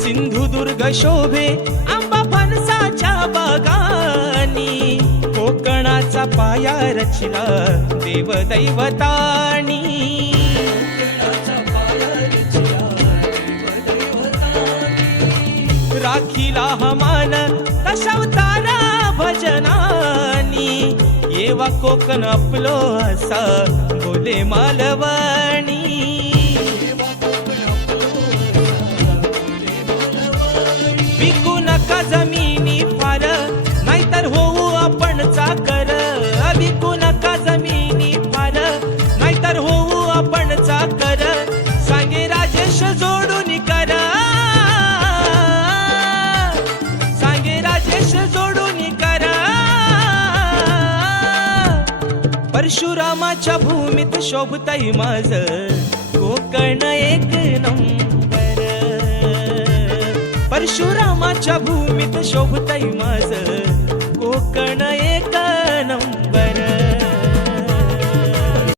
सिंधुदुर्ग शोभे आंबा फणसाच्या बागानी. कोकणाचा पाया रचला देवदैवतानी. राखीला हमान दशावतारा भजनानी. येवा कोकण आपलो असा बोले मालवणी का जमिनी फार. नाहीतर होऊ आपण चाकर. विकू नका जमिनी फार. नाहीतर होऊ आपण चाकर. सांगे राजेश जोडून करा. सांगे राजेश जोडून करा. परशुरामाच्या भूमीत शोभताई माझ. कोकण एक नंबर. परशुरामाच्या भूमीत शोभतय माझ. कोकण